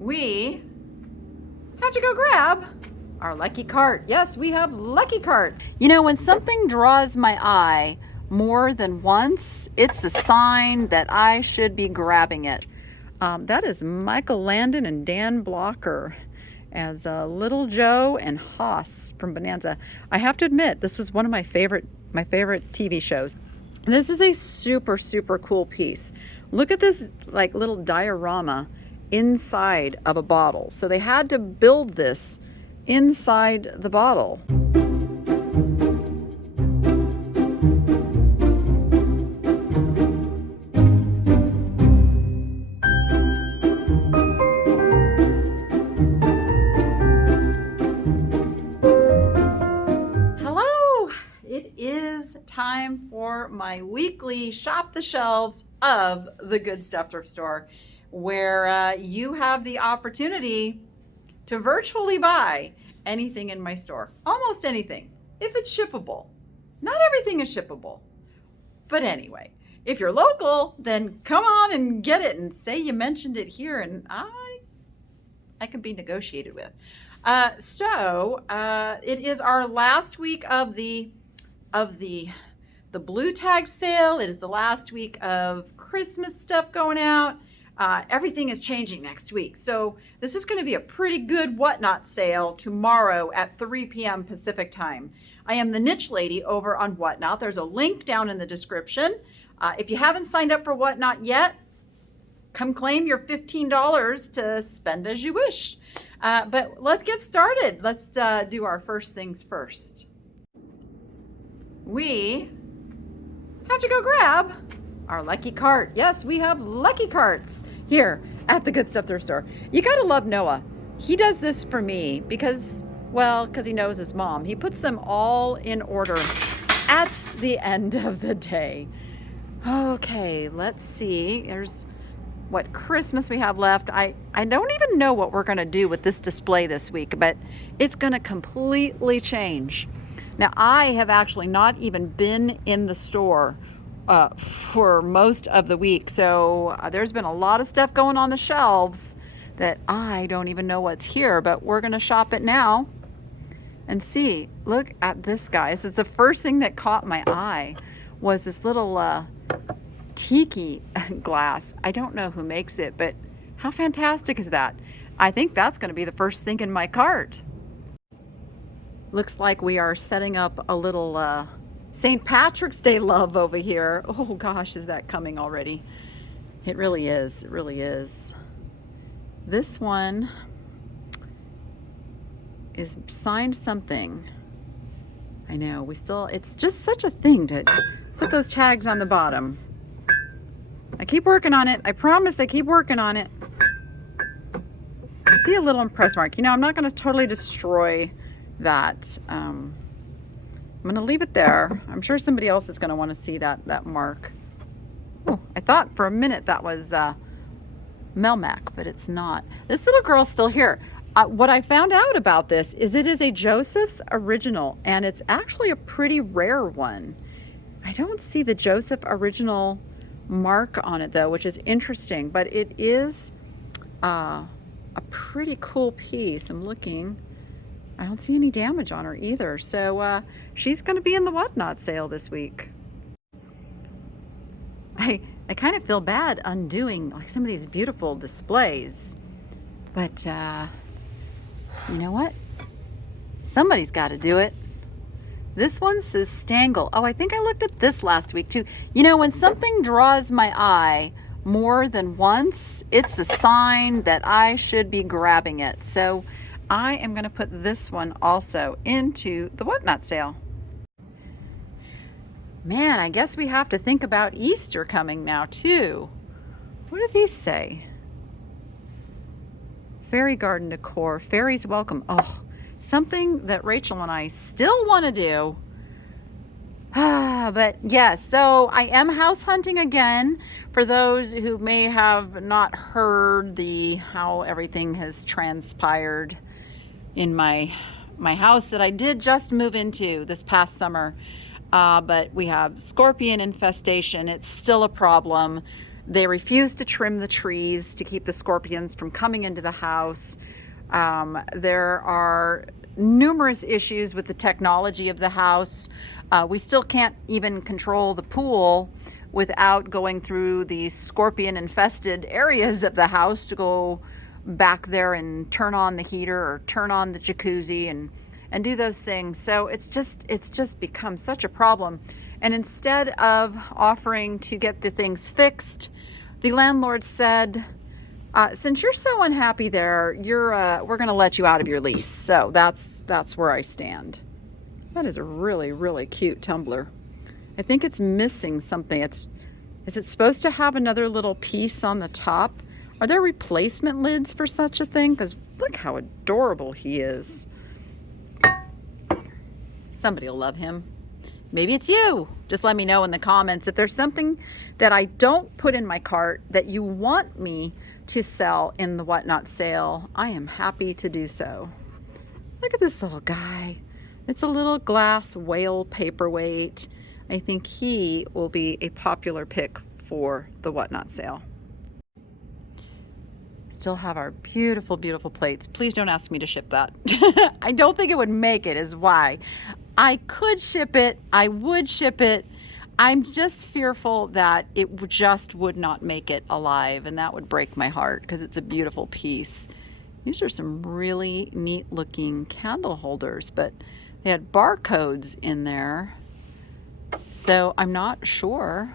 we have to go grab our lucky cart. Yes, we have lucky carts. You know, when something draws my eye more than once, it's a sign that I should be grabbing it. That is Michael Landon and Dan Blocker as Little Joe and Hoss from Bonanza. I have to admit, this was one of my favorite TV shows. This is a super, super cool piece. Look at this like little diorama inside of a bottle. So they had to build this inside the bottle. Time for my weekly shop the shelves of the Good Stuff Thrift Store, where you have the opportunity to virtually buy anything in my store, almost anything, if it's shippable. Not everything is shippable, but anyway, if you're local, then come on and get it and say you mentioned it here, and I can be negotiated with. It is our last week of the blue tag sale. It is the last week of Christmas stuff going out. Everything is changing next week. So this is going to be a pretty good whatnot sale tomorrow at 3 p.m. Pacific time. I am the niche lady over on Whatnot. There's a link down in the description. If you haven't signed up for Whatnot yet, come claim your $15 to spend as you wish. But let's get started. Let's do our first things first. We have to go grab our lucky cart. Yes, we have lucky carts here at the Good Stuff Thrift Store. You gotta love Noah. He does this for me because he knows his mom. He puts them all in order at the end of the day. Okay, let's see. There's what Christmas we have left. I don't even know what we're gonna do with this display this week, but it's gonna completely change. Now, I have actually not even been in the store for most of the week. So there's been a lot of stuff going on the shelves that I don't even know what's here, but we're going to shop it now and see. Look at this, guys. This is the first thing that caught my eye was this little tiki glass. I don't know who makes it, but how fantastic is that? I think that's going to be the first thing in my cart. Looks like we are setting up a little St. Patrick's Day love over here. Oh gosh, is that coming already? It really is. It really is. This one is signed something. I know, it's just such a thing to put those tags on the bottom. I keep working on it. I promise I keep working on it. I see a little impress mark. You know, I'm not going to totally destroy that. I'm going to leave it there. I'm sure somebody else is going to want to see that mark. Oh, I thought for a minute that was Melmac, but it's not. This little girl's still here. What I found out about this is it is a Joseph's original, and it's actually a pretty rare one. I don't see the Joseph original mark on it though, which is interesting, but it is a pretty cool piece. I'm looking. I don't see any damage on her either. So she's going to be in the Whatnot sale this week. I kind of feel bad undoing like some of these beautiful displays. But you know what? Somebody's got to do it. This one says Stangle. Oh, I think I looked at this last week too. You know, when something draws my eye more than once, it's a sign that I should be grabbing it. So I am going to put this one also into the Whatnot sale. Man, I guess we have to think about Easter coming now too. What do these say? Fairy garden decor, fairies welcome. Oh, something that Rachel and I still want to do. But yes, so I am house hunting again. For those who may have not heard how everything has transpired in my house that I did just move into this past summer. But we have scorpion infestation. It's still a problem. They refuse to trim the trees to keep the scorpions from coming into the house. There are numerous issues with the technology of the house. We still can't even control the pool without going through the scorpion infested areas of the house to go back there and turn on the heater or turn on the jacuzzi and do those things. So it's just become such a problem. And instead of offering to get the things fixed, the landlord said, since you're so unhappy there, we're going to let you out of your lease. So that's where I stand. That is a really, really cute tumbler. I think it's missing something. Is it supposed to have another little piece on the top? Are there replacement lids for such a thing? Because look how adorable he is. Somebody will love him. Maybe it's you. Just let me know in the comments if there's something that I don't put in my cart that you want me to sell in the Whatnot sale. I am happy to do so. Look at this little guy. It's a little glass whale paperweight. I think he will be a popular pick for the Whatnot sale. Still have our beautiful, beautiful plates. Please don't ask me to ship that. I don't think it would make it, is why. I could ship it. I would ship it. I'm just fearful that it just would not make it alive, and that would break my heart because it's a beautiful piece. These are some really neat looking candle holders, but they had barcodes in there. So I'm not sure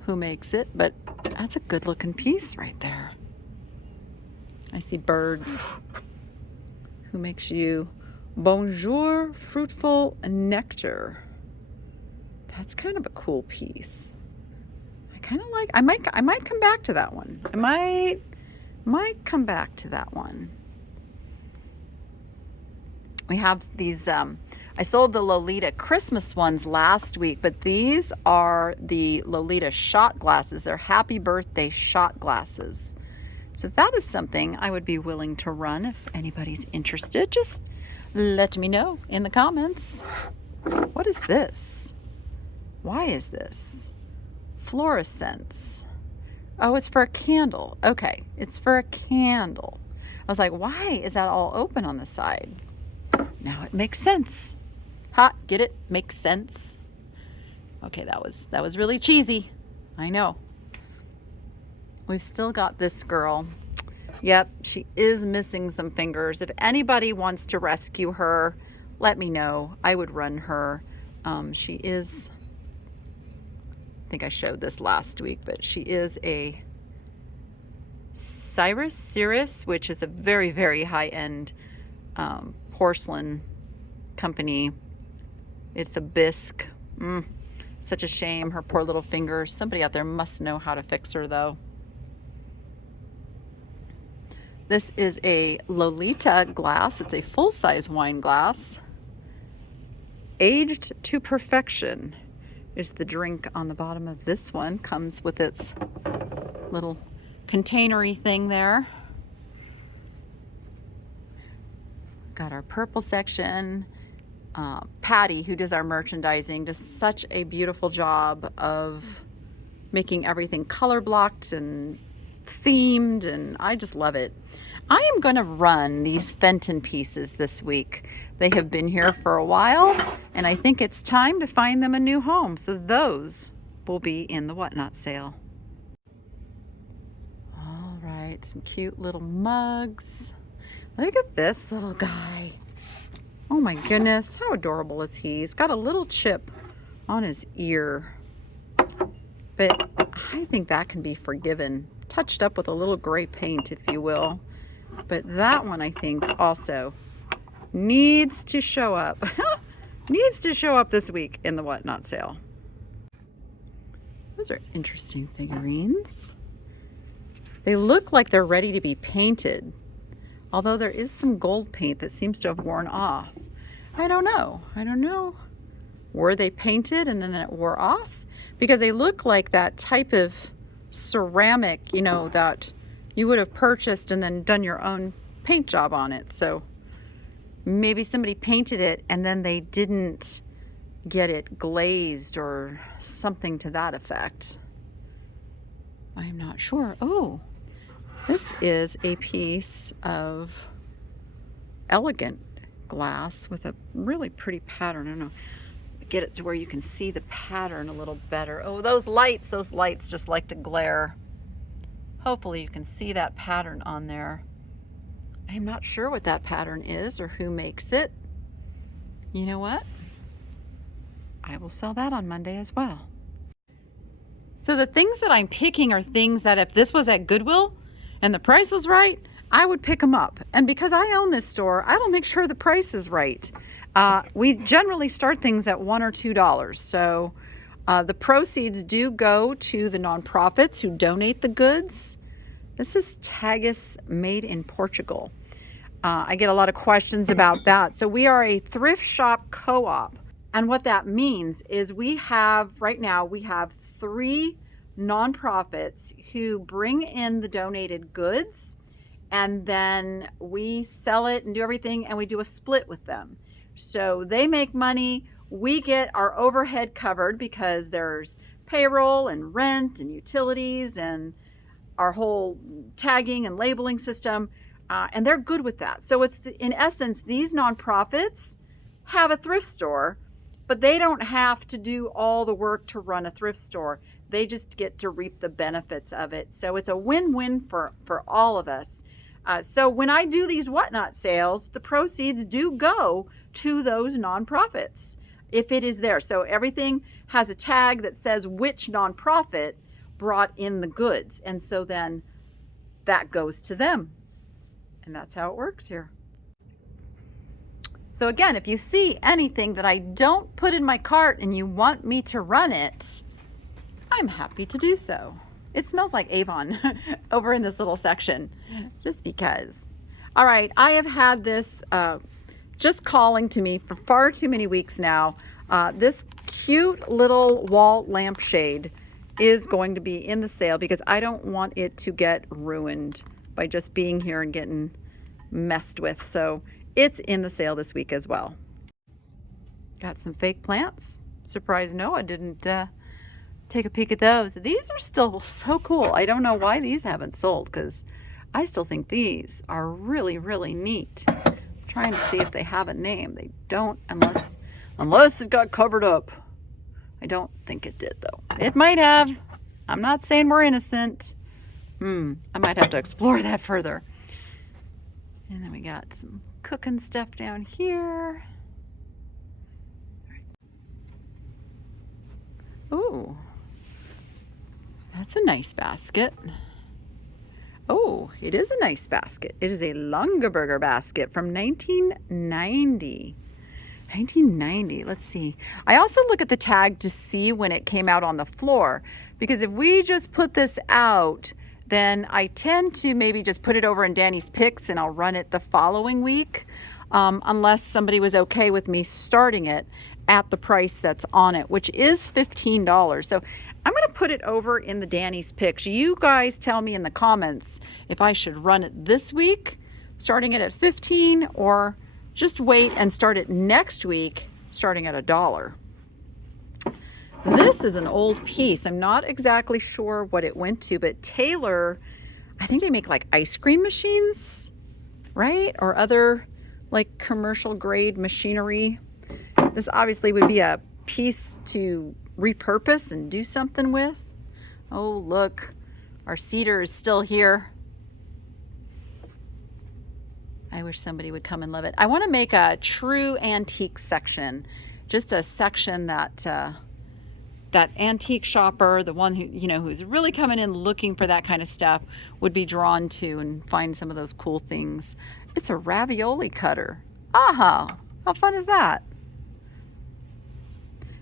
who makes it, but that's a good looking piece right there. I see birds. Who makes you? Bonjour Fruitful Nectar. That's kind of a cool piece. I kind of like, I might come back to that one. I might come back to that one. We have these, I sold the Lolita Christmas ones last week, but these are the Lolita shot glasses. They're happy birthday shot glasses. So that is something I would be willing to run if anybody's interested. Just let me know in the comments. What is this? Why is this? Fluorescence. Oh, it's for a candle. Okay, it's for a candle. I was like, why is that all open on the side? Now it makes sense. Ha, get it? Makes sense. Okay, that was really cheesy. I know. We've still got this girl. Yep, she is missing some fingers. If anybody wants to rescue her, let me know. I would run her. She is, I think I showed this last week, but she is a Cirrus, which is a very, very high-end porcelain company. It's a bisque. Such a shame, her poor little fingers. Somebody out there must know how to fix her, though. This is a Lolita glass. It's a full-size wine glass. Aged to perfection is the drink on the bottom of this one. Comes with its little containery thing there. Got our purple section. Patty, who does our merchandising, does such a beautiful job of making everything color blocked and themed, and I just love it. I am going to run these Fenton pieces this week. They have been here for a while, and I think it's time to find them a new home. So those will be in the Whatnot sale. All right, some cute little mugs. Look at this little guy. Oh my goodness, how adorable is he? He's got a little chip on his ear, but I think that can be forgiven. Touched up with a little gray paint, if you will. But that one, I think, also needs to show up. Needs to show up this week in the Whatnot sale. Those are interesting figurines. They look like they're ready to be painted, although there is some gold paint that seems to have worn off. I don't know. Were they painted and then it wore off? Because they look like that type of ceramic, you know, that you would have purchased and then done your own paint job on it. So maybe somebody painted it and then they didn't get it glazed or something to that effect. I'm not sure. Oh, this is a piece of elegant glass with a really pretty pattern. I don't know. Get it to where you can see the pattern a little better. Oh, those lights just like to glare. Hopefully you can see that pattern on there. I'm not sure what that pattern is or who makes it. You know what? I will sell that on Monday as well. So the things that I'm picking are things that if this was at Goodwill and the price was right, I would pick them up. And because I own this store, I will make sure the price is right. We generally start things at $1 or $2. So the proceeds do go to the nonprofits who donate the goods. This is Tagus made in Portugal. I get a lot of questions about that. So we are a thrift shop co-op. And what that means is right now we have 3 nonprofits who bring in the donated goods, and then we sell it and do everything, and we do a split with them. So they make money, we get our overhead covered because there's payroll and rent and utilities and our whole tagging and labeling system, and they're good with that. So it's in essence, these nonprofits have a thrift store, but they don't have to do all the work to run a thrift store. They just get to reap the benefits of it. So it's a win-win for all of us. So when I do these whatnot sales, the proceeds do go to those nonprofits if it is there. So everything has a tag that says which nonprofit brought in the goods. And so then that goes to them. And that's how it works here. So again, if you see anything that I don't put in my cart and you want me to run it, I'm happy to do so. It smells like Avon over in this little section, just because. All right, I have had this just calling to me for far too many weeks now. This cute little wall lampshade is going to be in the sale because I don't want it to get ruined by just being here and getting messed with. So it's in the sale this week as well. Got some fake plants. Surprised Noah didn't take a peek at those. These are still so cool. I don't know why these haven't sold because I still think these are really, really neat. I'm trying to see if they have a name. They don't unless it got covered up. I don't think it did though. It might have. I'm not saying we're innocent. I might have to explore that further. And then we got some cooking stuff down here. Oh, that's a nice basket. Oh, it is a nice basket. It is a Lungeberger basket from 1990. 1990, let's see. I also look at the tag to see when it came out on the floor, because if we just put this out, then I tend to maybe just put it over in Danny's Picks and I'll run it the following week, unless somebody was okay with me starting it at the price that's on it, which is $15. So I'm going to put it over in the Danny's Picks. You guys tell me in the comments if I should run it this week, starting it at 15, or just wait and start it next week, starting at $1. This is an old piece. I'm not exactly sure what it went to, but Taylor, I think they make like ice cream machines, right? Or other like commercial grade machinery. This obviously would be a piece to repurpose and do something with. Oh, look, our cedar is still here. I wish somebody would come and love it. I want to make a true antique section, just a section that that antique shopper, the one who, you know, who's really coming in looking for that kind of stuff, would be drawn to and find some of those cool things. It's a ravioli cutter. Aha! How fun is that?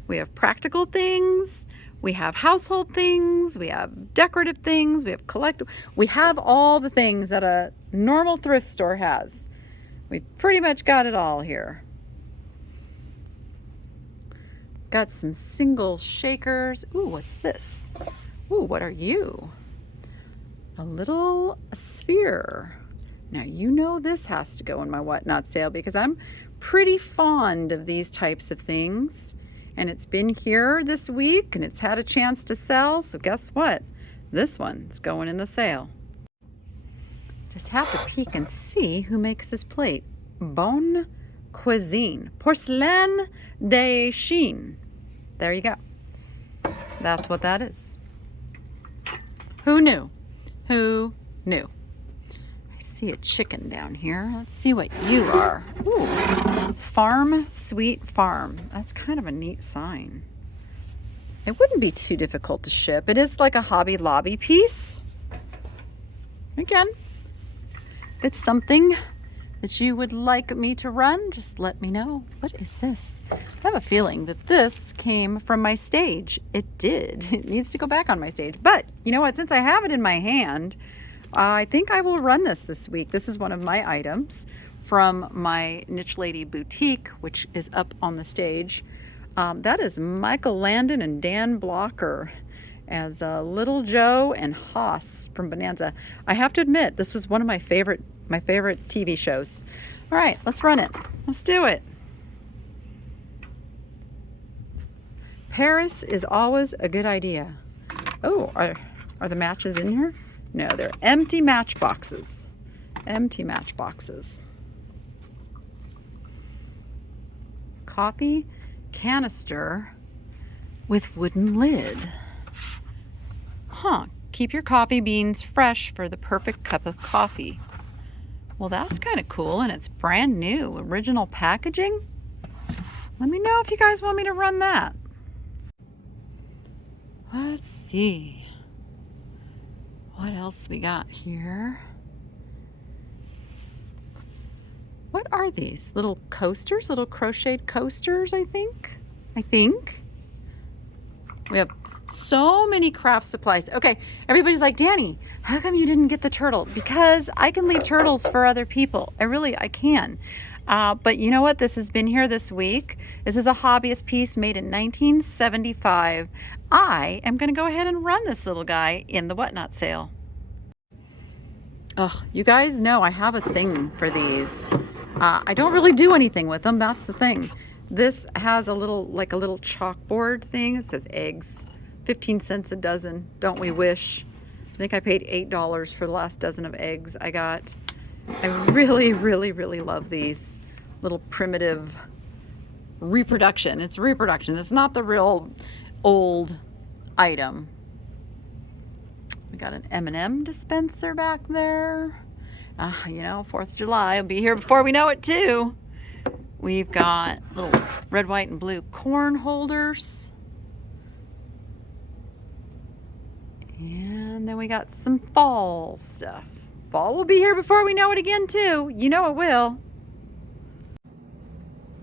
We have practical things, we have household things, we have decorative things, we have collectible. We have all the things that a normal thrift store has. We've pretty much got it all here. Got some single shakers. Ooh, what's this? Ooh, what are you? A little sphere. Now, you know this has to go in my whatnot sale because I'm pretty fond of these types of things. And it's been here this week and it's had a chance to sell. So guess what? This one's going in the sale. Just have to peek and see who makes this plate. Bonne Cuisine. Porcelaine de Chine. There you go. That's what that is. Who knew? Who knew? I see a chicken down here. Let's see what you are. Ooh. Farm Sweet Farm. That's kind of a neat sign. It wouldn't be too difficult to ship. It is like a Hobby Lobby piece. Again, if it's something that you would like me to run, just let me know. What is this? I have a feeling that this came from my stage. It did. It needs to go back on my stage. But you know what? Since I have it in my hand, I think I will run this week. This is one of my items from my Niche Lady Boutique, which is up on the stage. That is Michael Landon and Dan Blocker as Little Joe and Haas from Bonanza. I have to admit, this was one of my favorite TV shows. All right, let's run it. Let's do it. Paris is always a good idea. Oh, are the matches in here? No, they're empty matchboxes. Empty matchboxes. Coffee canister with wooden lid. Huh, keep your coffee beans fresh for the perfect cup of coffee. Well, that's kind of cool, and it's brand new, original packaging. Let me know if you guys want me to run that. Let's see. What else we got here? What are these? Little coasters? Little crocheted coasters, I think. We have so many craft supplies. Okay, everybody's like, Danny, how come you didn't get the turtle? Because I can leave turtles for other people. I can. But you know what? This has been here this week. This is a hobbyist piece made in 1975. I am going to go ahead and run this little guy in the Whatnot sale. Oh, you guys know I have a thing for these. I don't really do anything with them. That's the thing. This has a little chalkboard thing. It says eggs, 15 cents a dozen. Don't we wish? I think I paid $8 for the last dozen of eggs I got. I really, really, really love these little primitive reproduction. It's reproduction. It's not the real old item. We got an M&M dispenser back there. You know, 4th of July will be here before we know it too. We've got little red, white, and blue corn holders. And then we got some fall stuff. Fall will be here before we know it again too. You know it will.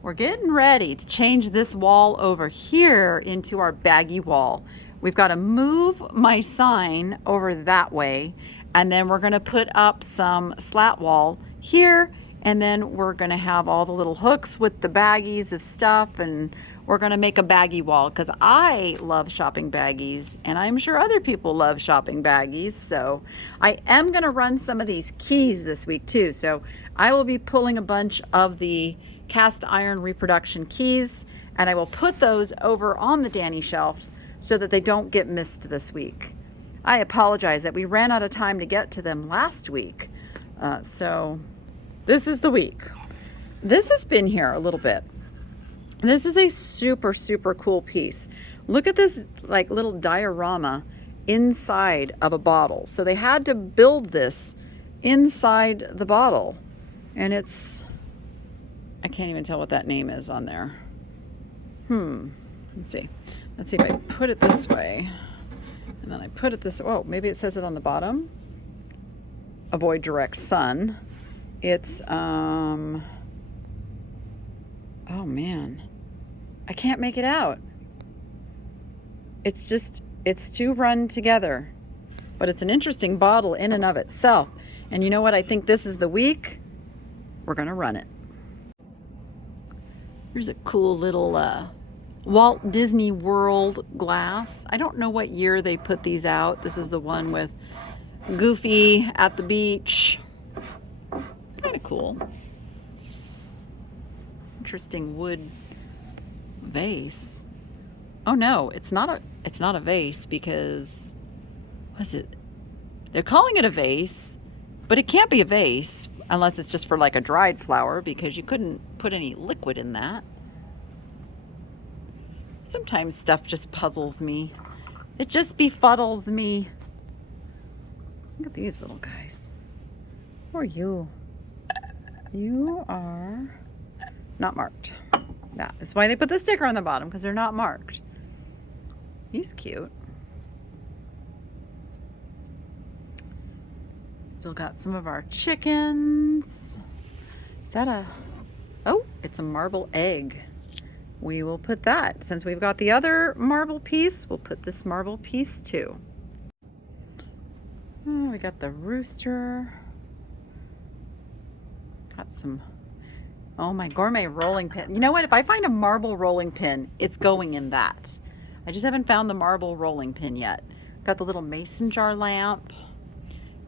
We're getting ready to change this wall over here into our baggy wall. We've got to move my sign over that way, and then we're going to put up some slat wall here, and then we're going to have all the little hooks with the baggies of stuff, and we're going to make a baggy wall because I love shopping baggies, and I'm sure other people love shopping baggies. So I am going to run some of these keys this week too. So I will be pulling a bunch of the cast iron reproduction keys, and I will put those over on the Danny shelf so that they don't get missed this week. I apologize that we ran out of time to get to them last week. So this is the week. This has been here a little bit. This is a super, super cool piece. Look at this like little diorama inside of a bottle. So they had to build this inside the bottle. And it's, I can't even tell what that name is on there. Let's see. Let's see if I put it this way. And then I put it this, oh, maybe it says it on the bottom. Avoid direct sun. It's, oh man, I can't make it out. It's just, it's two run together. But it's an interesting bottle in and of itself. And you know what? I think this is the week we're going to run it. Here's a cool little Walt Disney World glass. I don't know what year they put these out. This is the one with Goofy at the beach. Kind of cool. Interesting wood vase. Oh no, it's not a vase because What's it? They're calling it a vase, but it can't be a vase unless it's just for like a dried flower, because you couldn't put any liquid in that. Sometimes stuff just puzzles me. It just befuddles me. Look at these little guys. Who are you? You are not marked. That is why they put the sticker on the bottom, because they're not marked. He's cute. Still got some of our chickens. Is that a... Oh, it's a marble egg. We will put that. Since we've got the other marble piece, we'll put this marble piece too. Oh, we got the rooster. Got some... Oh, my gourmet rolling pin. You know what? If I find a marble rolling pin, it's going in that. I just haven't found the marble rolling pin yet. Got the little mason jar lamp.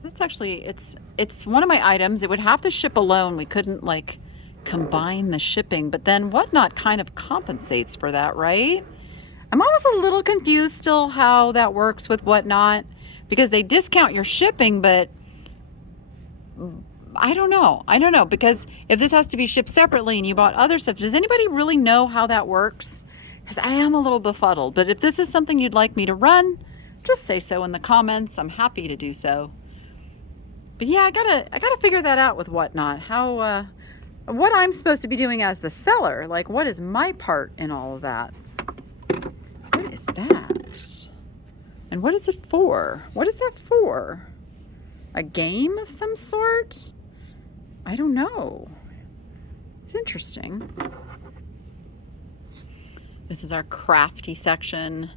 That's actually, it's one of my items. It would have to ship alone. We couldn't like combine the shipping, but then Whatnot kind of compensates for that, right? I'm always a little confused still how that works with Whatnot, because they discount your shipping, but I don't know, because if this has to be shipped separately and you bought other stuff, does anybody really know how that works? Because I am a little befuddled, but if this is something you'd like me to run, just say so in the comments. I'm happy to do so. But yeah, I gotta figure that out with Whatnot. How, what I'm supposed to be doing as the seller. Like, what is my part in all of that? What is that? And what is it for? What is that for? A game of some sort? I don't know. It's interesting. This is our crafty section.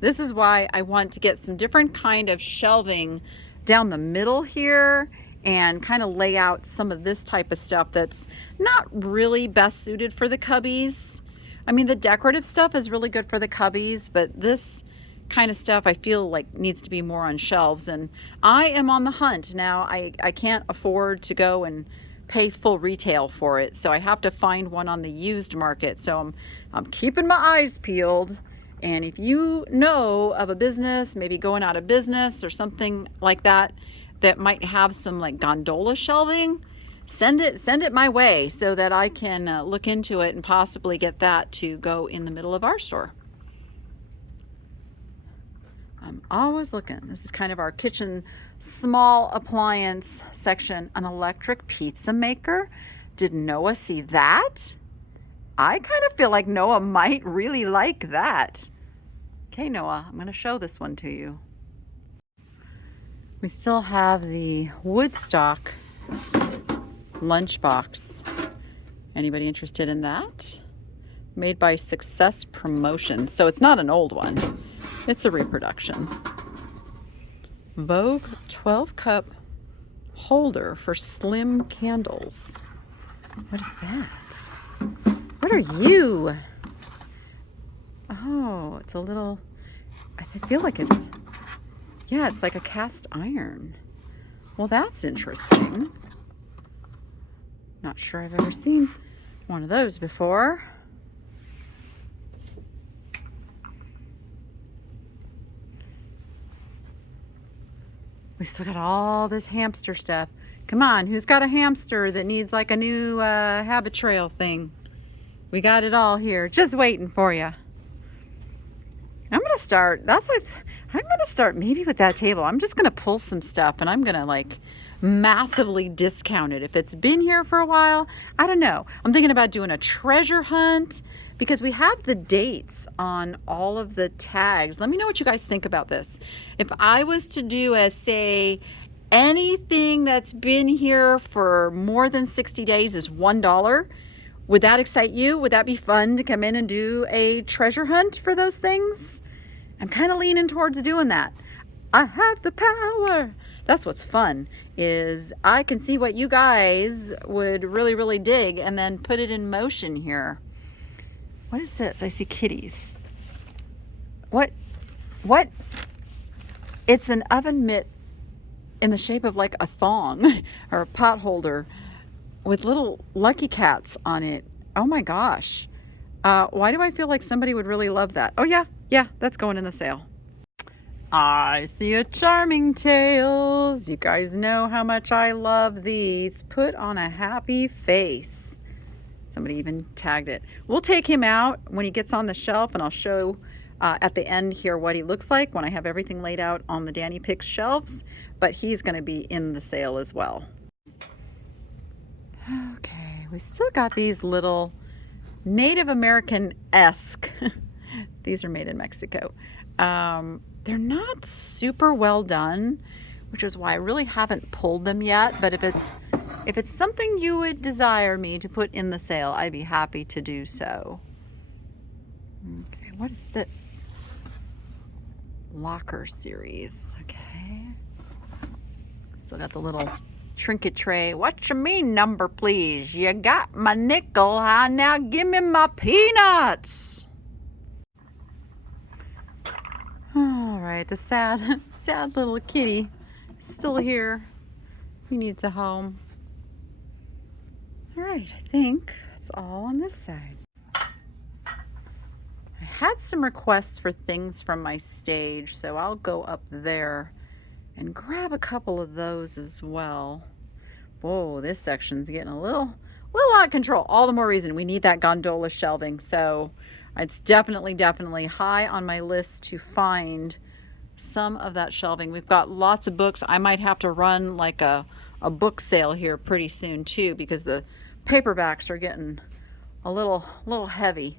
This is why I want to get some different kind of shelving down the middle here and kind of lay out some of this type of stuff that's not really best suited for the cubbies. I mean, the decorative stuff is really good for the cubbies, but this kind of stuff I feel like needs to be more on shelves, and I am on the hunt now. I can't afford to go and pay full retail for it, so I have to find one on the used market. So I'm keeping my eyes peeled. And if you know of a business, maybe going out of business or something like that, that might have some like gondola shelving, send it my way so that I can look into it and possibly get that to go in the middle of our store. I'm always looking. This is kind of our kitchen small appliance section. An electric pizza maker. Did Noah see that? I kind of feel like Noah might really like that. Okay, Noah, I'm going to show this one to you. We still have the Woodstock lunchbox. Anybody interested in that? Made by Success Promotions. So it's not an old one. It's a reproduction. Vogue 12 cup holder for slim candles. What is that? What are you? Oh, it's a little, I feel like it's, yeah, it's like a cast iron. Well, that's interesting. Not sure I've ever seen one of those before. We still got all this hamster stuff. Come on, who's got a hamster that needs like a new habit trail thing? We got it all here, just waiting for you. I'm gonna start, I'm gonna start maybe with that table. I'm just gonna pull some stuff and I'm gonna like massively discount it. If it's been here for a while, I don't know. I'm thinking about doing a treasure hunt because we have the dates on all of the tags. Let me know what you guys think about this. If I was to do a, say, anything that's been here for more than 60 days is $1, would that excite you? Would that be fun to come in and do a treasure hunt for those things? I'm kind of leaning towards doing that. I have the power. That's what's fun, is I can see what you guys would really, really dig and then put it in motion here. What is this? I see kitties. What? It's an oven mitt in the shape of like a thong or a pot holder with little lucky cats on it. Oh my gosh. Why do I feel like somebody would really love that? Oh yeah, that's going in the sale. I see a charming tails. You guys know how much I love these. Put on a happy face. Somebody even tagged it. We'll take him out when he gets on the shelf, and I'll show at the end here what he looks like when I have everything laid out on the Danny Picks shelves, but he's going to be in the sale as well. Okay, we still got these little Native American-esque. These are made in Mexico. They're not super well done, which is why I really haven't pulled them yet. But if it's something you would desire me to put in the sale, I'd be happy to do so. Okay, what is this? Locker series. Okay. Still got the little trinket tray. What you mean number, please? You got my nickel, huh? Now give me my peanuts. All right, the sad little kitty is still here. He needs a home. All right, I think that's all on this side. I had some requests for things from my stage, so I'll go up there and grab a couple of those as well. Whoa, this section's getting a little out of control. All the more reason we need that gondola shelving. So it's definitely high on my list to find some of that shelving. We've got lots of books. I might have to run like a book sale here pretty soon too, because the paperbacks are getting a little heavy.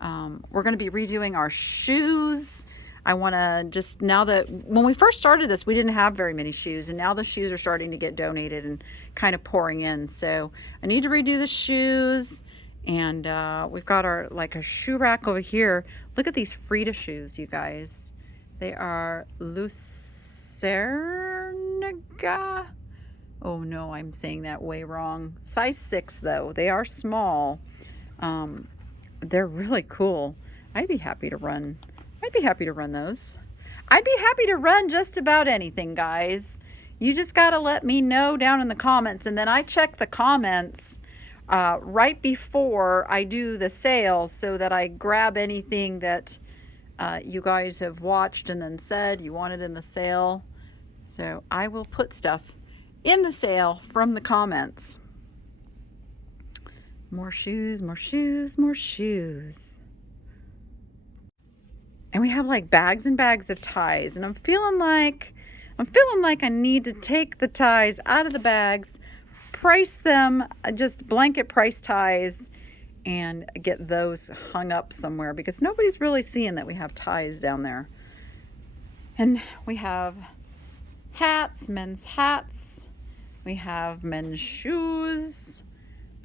We're going to be redoing our shoes. I want to just, now that when we first started this, we didn't have very many shoes, and now the shoes are starting to get donated and kind of pouring in. So I need to redo the shoes. And we've got our a shoe rack over here. Look at these Frida shoes, you guys. They are Lucernaga. Oh no, I'm saying that way wrong. Size 6 though. They are small. They're really cool. I'd be happy to run those. I'd be happy to run just about anything, guys. You just gotta let me know down in the comments, and then I check the comments right before I do the sale so that I grab anything that you guys have watched and then said you wanted in the sale. So I will put stuff in the sale from the comments. More shoes, more shoes, more shoes. And we have like bags and bags of ties, and I'm feeling like I need to take the ties out of the bags, price them, just blanket price ties, and get those hung up somewhere, because nobody's really seeing that we have ties down there. And we have hats, men's hats, we have men's shoes,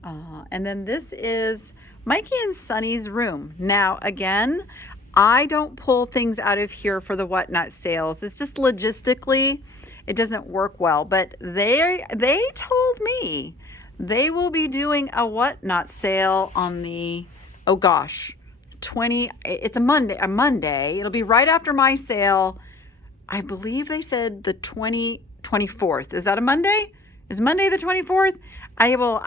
and then this is Mikey and Sunny's room. Now again, I don't pull things out of here for the whatnot sales. It's just logistically, it doesn't work well. But they told me they will be doing a whatnot sale on the, oh gosh, it's a Monday. It'll be right after my sale. I believe they said the 24th. Is that a Monday? Is Monday the 24th? I will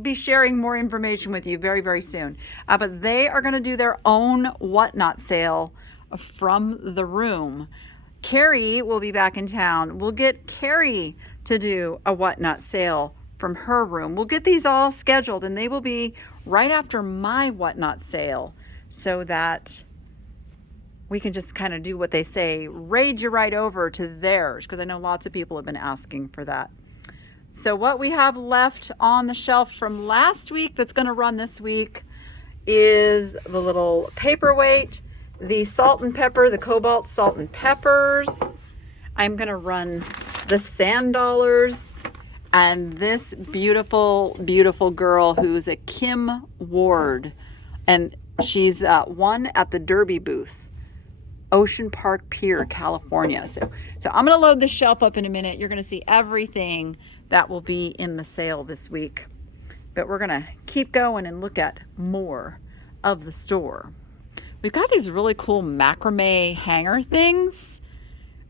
be sharing more information with you very, very soon. But they are going to do their own whatnot sale from the room. Carrie will be back in town. We'll get Carrie to do a whatnot sale from her room. We'll get these all scheduled, and they will be right after my whatnot sale, so that we can just kind of do what they say, raid you right over to theirs, because I know lots of people have been asking for that. So what we have left on the shelf from last week that's going to run this week is the little paperweight, the salt and pepper, the cobalt salt and peppers. I'm going to run the sand dollars, and this beautiful, beautiful girl who's a Kim Ward, and she's won at the Derby booth, Ocean Park Pier, California. So I'm going to load this shelf up in a minute. You're going to see everything that will be in the sale this week. But we're going to keep going and look at more of the store. We've got these really cool macrame hanger things.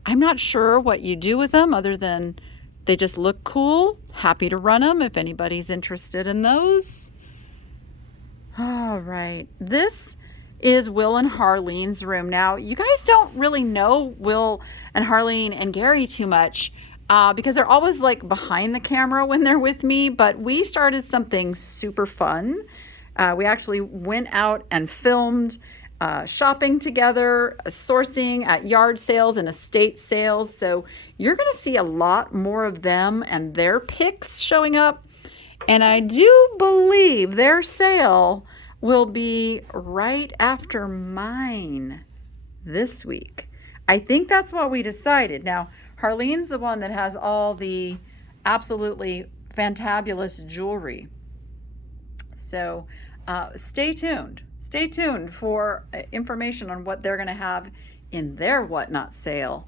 I'm not sure what you do with them other than they just look cool. Happy to run them if anybody's interested in those. All right. This is Will and Harlene's room. Now, you guys don't really know Will and Harlene and Gary too much because they're always like behind the camera when they're with me, but we started something super fun. We actually went out and filmed shopping together, sourcing at yard sales and estate sales. So you're going to see a lot more of them and their pics showing up. And I do believe their sale will be right after mine this week. I think that's what we decided. Now, Harlene's the one that has all the absolutely fantabulous jewelry. So stay tuned. Stay tuned for information on what they're going to have in their whatnot sale,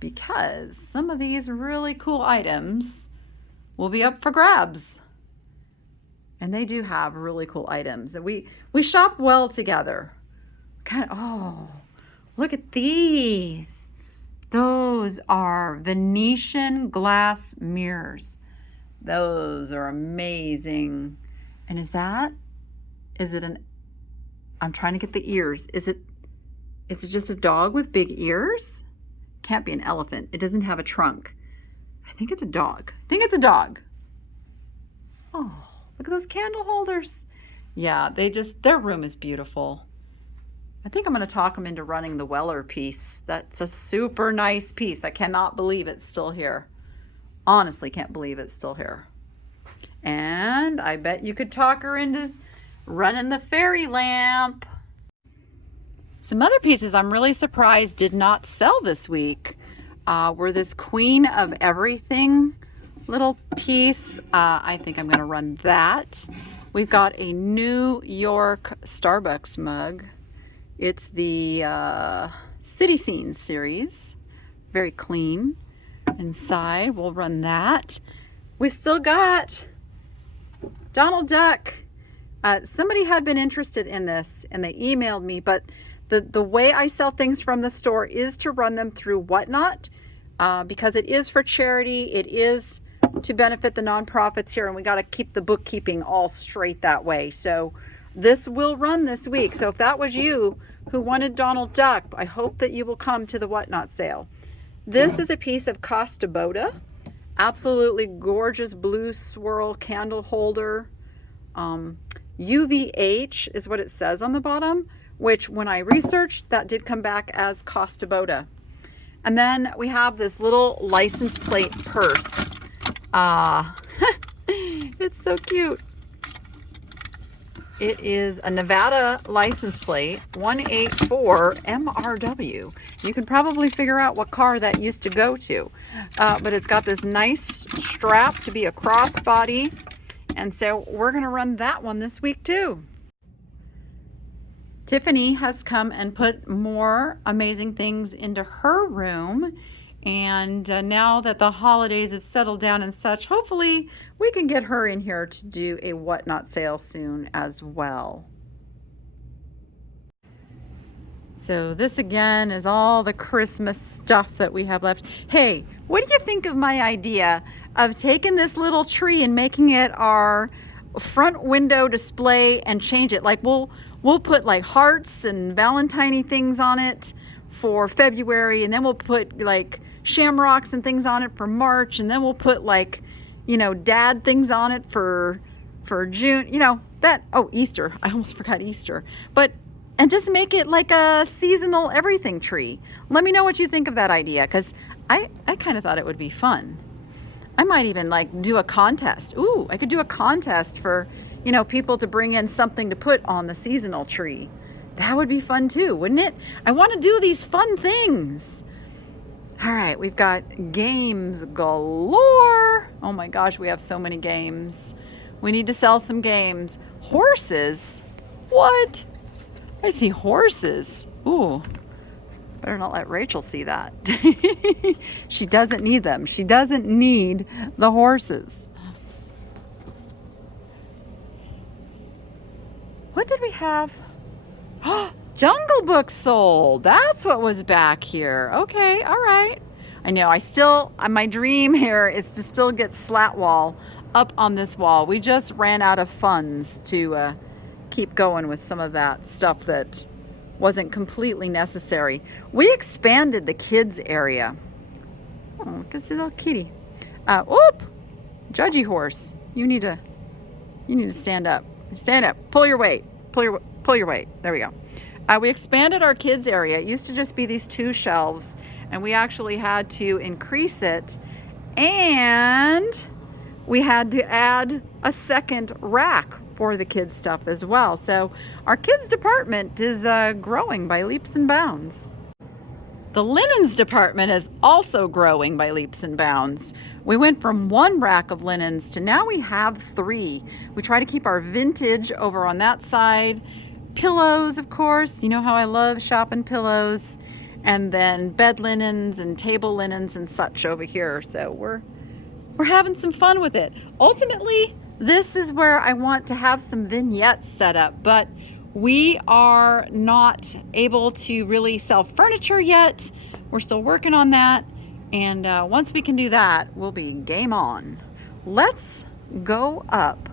because some of these really cool items will be up for grabs. And they do have really cool items. And we shop well together. Oh, look at these. Those are Venetian glass mirrors. Those are amazing. And is it I'm trying to get the ears. Is it just a dog with big ears? Can't be an elephant. It doesn't have a trunk. I think it's a dog. Oh, look at those candle holders. Yeah, their room is beautiful. I think I'm going to talk them into running the Weller piece. That's a super nice piece. I cannot believe it's still here. Honestly, can't believe it's still here. And I bet you could talk her into running the fairy lamp. Some other pieces I'm really surprised did not sell this week were this Queen of Everything little piece. I think I'm going to run that. We've got a New York Starbucks mug. It's the City Scenes series. Very clean. Inside, we'll run that. We still got Donald Duck. Somebody had been interested in this and they emailed me, but the way I sell things from the store is to run them through Whatnot because it is for charity. It is to benefit the nonprofits here, and we got to keep the bookkeeping all straight that way. So this will run this week. So if that was you who wanted Donald Duck, I hope that you will come to the Whatnot sale. This is a piece of Costa Boda. Absolutely gorgeous blue swirl candle holder. UVH is what it says on the bottom, which when I researched, that did come back as Costa Boda. And then we have this little license plate purse. It's so cute. It is a Nevada license plate, 184 MRW. You can probably figure out what car that used to go to. But it's got this nice strap to be a crossbody. And so we're going to run that one this week too. Tiffany has come and put more amazing things into her room. And now that the holidays have settled down and such, hopefully we can get her in here to do a Whatnot sale soon as well. So this again is all the Christmas stuff that we have left. Hey, what do you think of my idea of taking this little tree and making it our front window display and change it? Like we'll put like hearts and Valentine-y things on it for February, and then we'll put like shamrocks and things on it for March, and then we'll put like, you know, dad things on it for June, you know, Easter. I almost forgot Easter. And just make it like a seasonal everything tree. Let me know what you think of that idea, because I kind of thought it would be fun. I might even like do a contest. Ooh, I could do a contest for, you know, people to bring in something to put on the seasonal tree. That would be fun too, wouldn't it? I want to do these fun things. All right, we've got games galore. Oh my gosh, we have so many games. We need to sell some games. Horses? What? I see horses. Ooh, better not let Rachel see that. She doesn't need them. She doesn't need the horses. What did we have? Jungle Book sold. That's what was back here. Okay, all right. I know, my dream here is to still get slat wall up on this wall. We just ran out of funds to keep going with some of that stuff that wasn't completely necessary. We expanded the kids area. Oh, look at this little kitty. Oop! Judgy horse. You need to stand up. Stand up. Pull your weight. Pull your weight. There we go. We expanded our kids area. It used to just be these 2 shelves, and we actually had to increase it, and we had to add a second rack for the kids stuff as well. So our kids department is growing by leaps and bounds. The linens department is also growing by leaps and bounds. We went from 1 rack of linens to now we have 3. We try to keep our vintage over on that side. Pillows, of course, you know how I love shopping pillows. And then bed linens and table linens and such over here. So we're having some fun with it. Ultimately, this is where I want to have some vignettes set up, but we are not able to really sell furniture yet. We're still working on that. And once we can do that, we'll be game on. Let's go up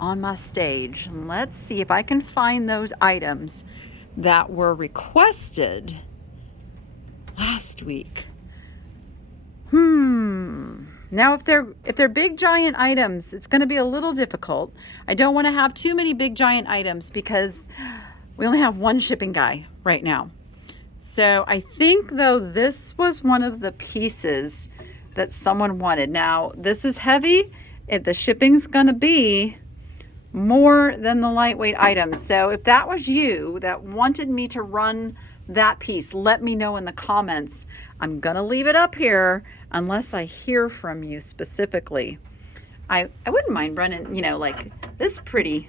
on my stage and let's see if I can find those items that were requested last week. Now if they're big giant items, it's going to be a little difficult. I don't want to have too many big giant items because we only have 1 shipping guy right now. So I think though this was one of the pieces that someone wanted. Now this is heavy. The shipping's going to be more than the lightweight items. So if that was you that wanted me to run that piece, let me know in the comments. I'm gonna leave it up here unless I hear from you specifically. I wouldn't mind running, you know, like this pretty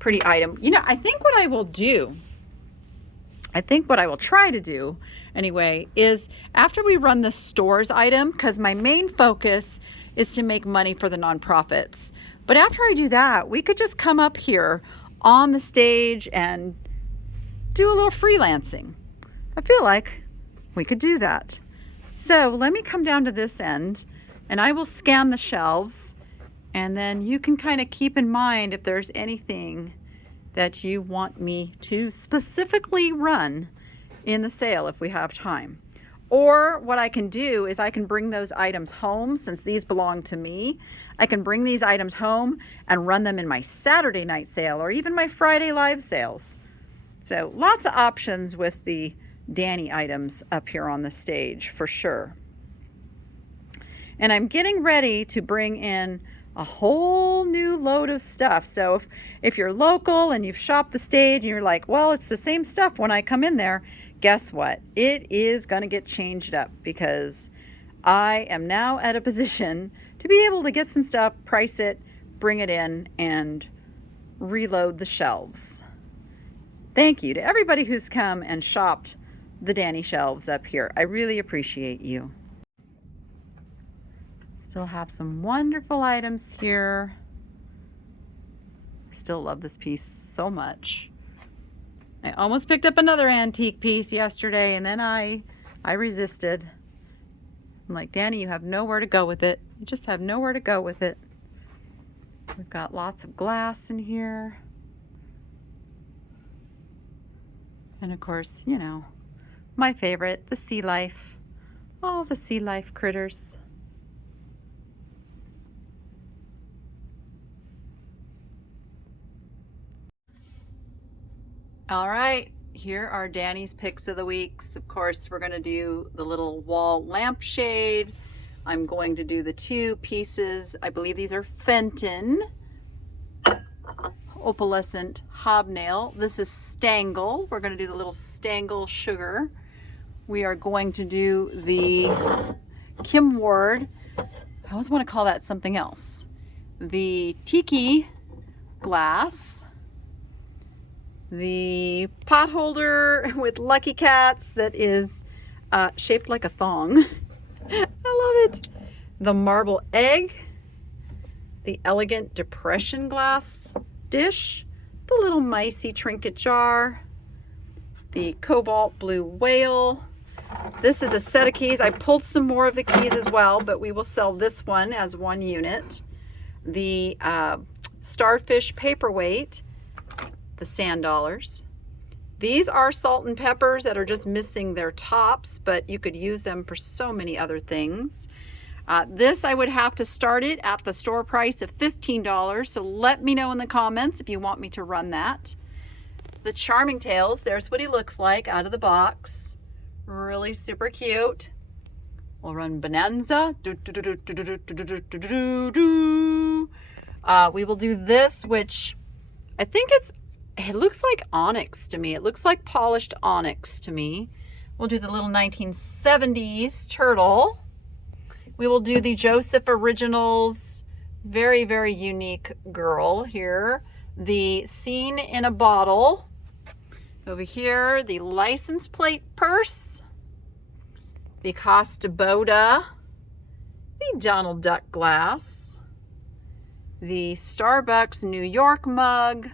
item. You know, I think what I will try to do anyway is after we run the stores item, because my main focus is to make money for the nonprofits. But after I do that, we could just come up here on the stage and do a little freelancing. I feel like we could do that. So let me come down to this end and I will scan the shelves, and then you can kind of keep in mind if there's anything that you want me to specifically run in the sale if we have time. Or what I can do is I can bring those items home, since these belong to me. I can bring these items home and run them in my Saturday night sale or even my Friday live sales. So lots of options with the Danny items up here on the stage for sure. And I'm getting ready to bring in a whole new load of stuff. So if you're local and you've shopped the stage and you're like, well, it's the same stuff when I come in there, guess what? It is going to get changed up because I am now at a position to be able to get some stuff, price it, bring it in, and reload the shelves. Thank you to everybody who's come and shopped the Danny shelves up here. I really appreciate you. Still have some wonderful items here. Still love this piece so much. I almost picked up another antique piece yesterday and then I resisted. I'm like, Danny, you have nowhere to go with it. You just have nowhere to go with it. We've got lots of glass in here. And of course, you know, my favorite, the sea life. All the sea life critters. All right, here are Danny's picks of the weeks. Of course, we're going to do the little wall lampshade. I'm going to do the 2 pieces. I believe these are Fenton opalescent hobnail. This is Stangle. We're going to do the little Stangle sugar. We are going to do the Kim Ward. I always want to call that something else. The Tiki glass. The pot holder with Lucky Cats that is shaped like a thong. I love it. The marble egg. The elegant depression glass dish. The little micey trinket jar. The cobalt blue whale. This is a set of keys. I pulled some more of the keys as well, but we will sell this one as 1 unit. The starfish paperweight. The sand dollars, These are salt and peppers that are just missing their tops, but you could use them for so many other things. This I would have to start it at the store price of $15, so let me know in the comments if you want me to run that. The Charming Tales, there's what he looks like out of the box. Really super cute. We'll run Bonanza. We will do this, which I think it looks like onyx to me. It looks like polished onyx to me. We'll do the little 1970s turtle. We will do the Joseph Originals, very, very unique girl here. The Scene in a Bottle. Over here, the license plate purse. The Costa Boda. The Donald Duck glass. The Starbucks New York mug.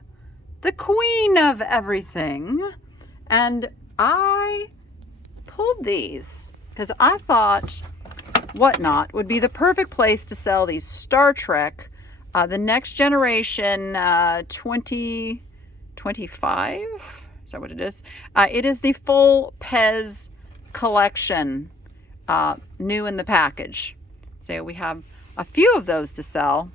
The queen of everything. And I pulled these because I thought Whatnot would be the perfect place to sell these Star Trek, the Next Generation 2025. Is that what it is? It is the full Pez collection, new in the package. So we have a few of those to sell.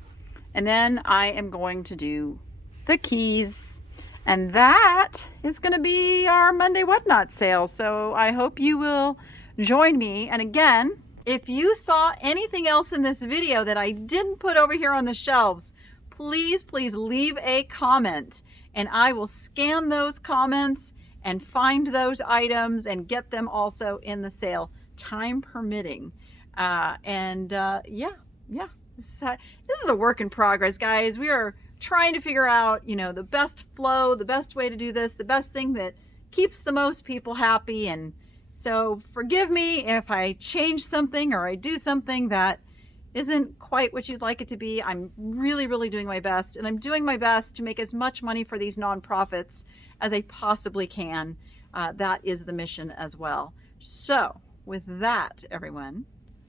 And then I am going to do the keys. And that is going to be our Monday Whatnot sale. So I hope you will join me. And again, if you saw anything else in this video that I didn't put over here on the shelves, please, please leave a comment and I will scan those comments and find those items and get them also in the sale, time permitting. Yeah, this is a work in progress, guys. We are trying to figure out, the best flow, the best way to do this, the best thing that keeps the most people happy. And so forgive me if I change something or I do something that isn't quite what you'd like it to be. I'm really, really doing my best, and I'm doing my best to make as much money for these nonprofits as I possibly can. That is the mission as well. So with that, everyone,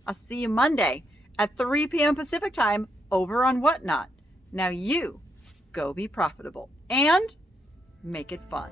I'll see you Monday at 3 p.m. Pacific time over on Whatnot. Now you go be profitable and make it fun.